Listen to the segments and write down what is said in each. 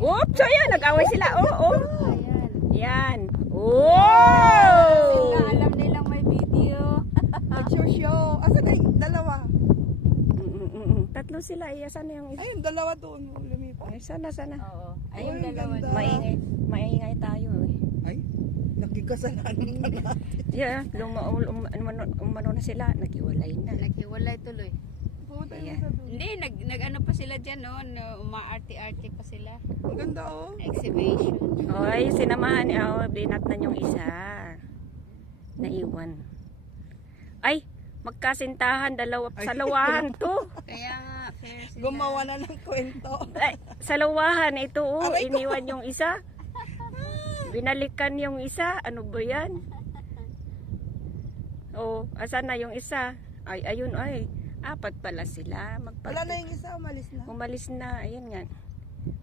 Oops, ayan, nag-away sila. Oo. Ayan. Yan. Oh! Sila alam nilang may video. Show. Asan na yung dalawa? Tatlo sila. Sana yung isa. Ayun, dalawa doon. Lumipat. Ay, sana. Oo. Ay, Ayun ang dalawa. ganda. Maingay tayo eh. Ay, nagkikasalanan pa natin. Yeah, umano na sila. Naghiwalay na. Naghiwalay tuloy. Puta Ayan. yung sa doon. Hindi, nag-ano pa sila dyan, no? Umaarte-arte pa sila. Ang ganda oh. Exhibition. Oy, sinamahan niya. Oh, binat na yung isa. Naiwan. Ay, magkasintahan. Salawahan to. Kaya nga, fair sila. Gumawa na ng kwento. Ay, salawahan. Ito oh, Aray ko. iniwan yung isa. Binalikan yung isa. Ano ba yan? Oh, asan na yung isa? Ay, ayun ay. Apat pala sila. Wala na yung isa, umalis na. Umalis na. Ayun nga.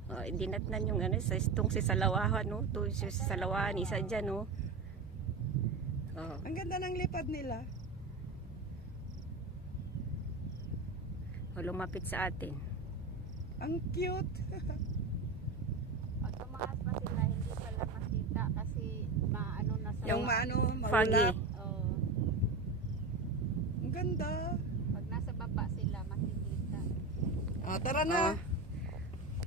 Oh, dinatnan yung ano, itong si Salawahan, no? Ito si Salawahan, isa dyan, no? Oh. Ang ganda ng lipad nila. Oh, lumapit sa atin. Ang cute. Pag tumaas pa sila, hindi pala makita kasi maano na sa... Yung maano, Foggy. maulap. Oo. Ang ganda. Pag nasa baba sila, makikita. Tara na. Oh.